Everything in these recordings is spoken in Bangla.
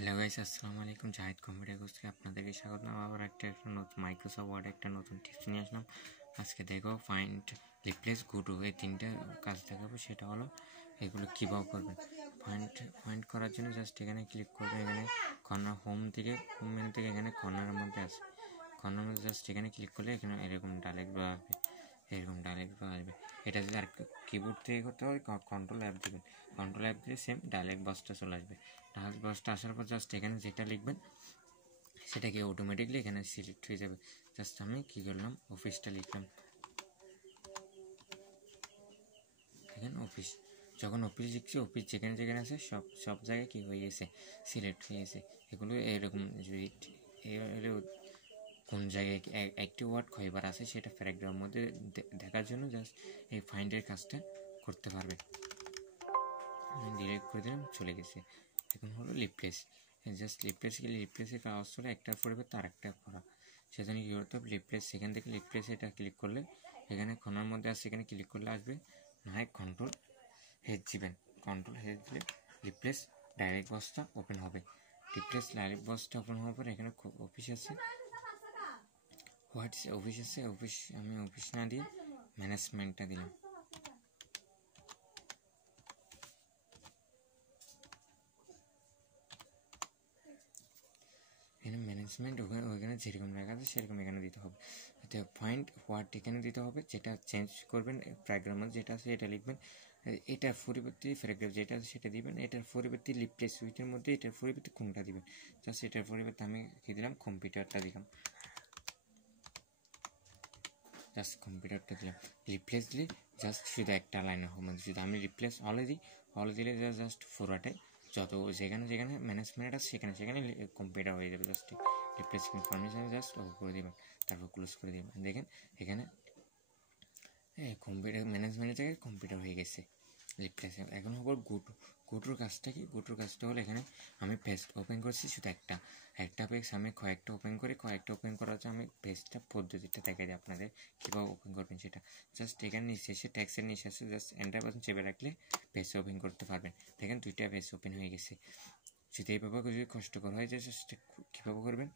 হ্যালো গাইস, আসসালামু আলাইকুম। জাহিদ কম্পিউটার কোর্সকে আপনাদেরকে স্বাগতম। আবার একটা নতুন মাইক্রোসফট ওয়ার্ডে একটা নতুন টিপস নিয়ে আসলাম। আজকে দেখো ফাইন্ড, রিপ্লেস, গো টু, এই তিনটা কাজ দেখাবো। সেটা হলো এগুলো কীভাবে করবেন। ফাইন্ড করার জন্য জাস্ট এখানে ক্লিক করবেন। এখানে কর্নার হোম মেনু থেকে এখানে কর্নারের মধ্যে আছে। কর্নার মধ্যে জাস্ট এখানে ক্লিক করলে এখানে এরকম ডাইরেক্ট আসবে, আসবে। এটা যদি আর কিবোর্ড থেকে করতে হয় কন্ট্রোল অ্যাপ দেবেন। কন্ট্রোল অ্যাপ দিয়ে সেম ডাইরেক্ট বক্সটা চলে আসবে। ডাইরেক্ট বক্সটা আসার পর জাস্ট এখানে যেটা লিখবেন সেটাকে অটোমেটিকলি এখানে সিলেক্ট হয়ে যাবে। জাস্ট আমি কী করলাম, অফিসটা লিখলাম। এখানে অফিস, যখন অফিস লিখছি অফিস যেখানে আছে সব জায়গায় কী হয়ে গেছে, সিলেক্ট হয়ে গেছে। এগুলো এরকম যদি কোন জায়গায় একটি ওয়ার্ড কয়বার আছে সেটা প্যারাগ্রাফের মধ্যে দেখার জন্য জাস্ট এই ফাইন্ডের কাজটা করতে পারবে। আমি ডিলিট করে দিলাম, চলে গেছে। এখন হলো রিপ্লেস। জাস্ট রিপ্লেসের কাজ হলো একটার পরিবর্তে আরেকটা করা। সেজন্য কী করতে হবে, রিপ্লেস, সেখান থেকে রিপ্লেস এটা ক্লিক করলে এখানে কোণার মধ্যে আসছে, এখানে ক্লিক করলে আসবে। না হয় কন্ট্রোল হেড দিবেন। কন্ট্রোল হেড দিলে রিপ্লেস ডাইরেক্ট বক্সটা ওপেন হবে। রিপ্লেস ডাইরেক্ট বক্সটা ওপেন হওয়ার পর এখানে অফিস আছে, অফিস আছে। আমি অফিস না দিয়ে ম্যানেজমেন্টটা দিলাম। এখানে ম্যানেজমেন্ট ওইখানে যেরকম লেখা আছে সেরকম এখানে দিতে হবে। ফাইন্ড হোয়াট এখানে দিতে হবে, যেটা চেঞ্জ করবেন প্যারাগ্রাফ যেটা আছে এটা লিখবেন। এটার পরিবর্তে প্যারাগ্রাফ যেটা আছে সেটা দিবেন। এটার পরিবর্তে রিপ্লেস উইথের মধ্যে এটার পরিবর্তে কোনটা দিবেন। জাস্ট এটার পরিবর্তে আমি কী দিলাম, কম্পিউটারটা দিলাম। জাস্ট কম্পিউটারটা দিলাম। রিপ্লেস দিলে জাস্ট শুধু একটা লাইনের হবে। যদি আমি রিপ্লেস হলে দিলে জাস্ট ফরওয়ার্ডে যত যেখানে ম্যানেজমেন্ট আছে সেখানে কম্পিউটার হয়ে যাবে। জাস্ট রিপ্লেস ইনফরমেশন জাস্ট করে দেবেন, তারপর ক্লোজ করে দেবেন। দেখেন এখানে কম্পিউটার ম্যানেজমেন্টের জায়গায় কম্পিউটার হয়ে গেছে রিপ্লেস। এখন হবো গোটুর কাজটা কি, গোটুর কাজটা হলো এখানে আমি পেস্ট ওপেন করছি শুধু একটা পেজ। আমি কয়েকটা ওপেন করার জন্য আমি পেজটা পদ্ধতিটা দেখাই দিই আপনাদের কীভাবে ওপেন করবেন সেটা। জাস্ট এখানে নিচে এসে ট্যাক্সের নিচে এসে জাস্ট এন্টার বাটন চেপে রাখলে পেজ ওপেন করতে পারবেন। দেখেন দুইটা পেজ ওপেন হয়ে গেছে। যদি এইভাবে যদি কষ্টকর হয় যে জাস্ট কীভাবে করবেন,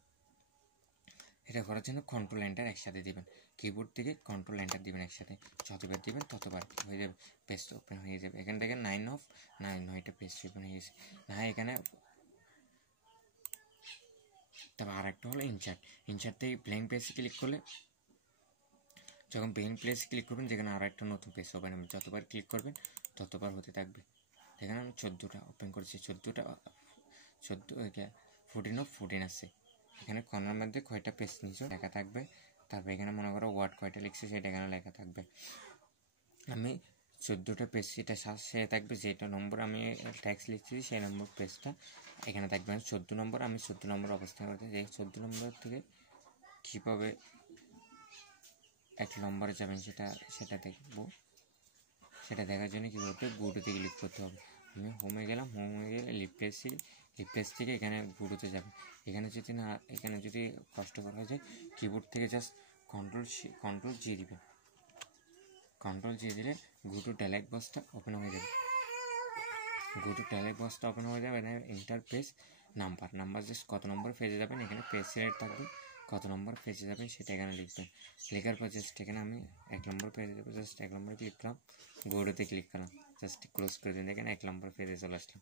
এটা করার জন্য কন্ট্রোল এন্টার একসাথে দিবেন। কিবোর্ড থেকে কন্ট্রোল এন্টার দিবেন একসাথে, যতবার দিবেন ততবার হয়ে যাবে, পেজ ওপেন হয়ে যাবে। এখান থেকে 9টা পেজ ওপেন হয়ে গেছে। না এখানে তারপর আর একটা হলো ইনসার্ট থেকে ব্ল্যাঙ্ক পেজে ক্লিক করলে, যখন ব্ল্যাঙ্ক পেজে ক্লিক করবেন যেখানে আর একটা নতুন পেজ ওপেন হবে, যতবার ক্লিক করবেন ততবার হতে থাকবে। এখানে আমি 14টা ওপেন করেছি, 14 আছে। এখানে কর্নার মধ্যে কয়টা পেজ নিচে লেখা থাকবে, তারপর এখানে মনে করো ওয়ার্ড কয়টা লিখছে সেটা এখানে লেখা থাকবে। আমি 14টা পেজ সেটা সে থাকবে, যেটা নম্বর আমি ট্যাক্স লিখছি সেই নম্বর পেজটা এখানে থাকবে। 14 নম্বর, আমি 14 নম্বর অবস্থান করতে এই 14 নম্বর থেকে কীভাবে 1 নম্বরে যাবেন সেটা দেখব। সেটা দেখার জন্য কী করতে হবে, গুডোতে ক্লিক করতে হবে। আমি হোমে গেলাম, হোমে গেলে রিপ্লেস থেকে এখানে গুডোতে যাবে। এখানে যদি কষ্টকর হয়ে যায় কিবোর্ড থেকে জাস্ট কন্ট্রোল জি দিবে। কন্ট্রোল জি দিলে গুডো ডাইরেক্ট বক্সটা ওপেন হয়ে যাবে। এন্টার পেজ নাম্বার জাস্ট কত নম্বর পেজে যাবেন, এখানে পেজ সিলেক্ট থাকবে, কত নম্বর পেজে যাবেন সেটা এখানে লিখবেন। লেখার পর জাস্ট এখানে আমি 1 নম্বর পেজে যাবো, জাস্ট 1 নম্বরে ক্লিক করলাম, গুডোতে ক্লিক করলাম, জাস্ট ক্লোজ করে দিন। এখানে 1 নম্বর পেজে চলে আসলাম।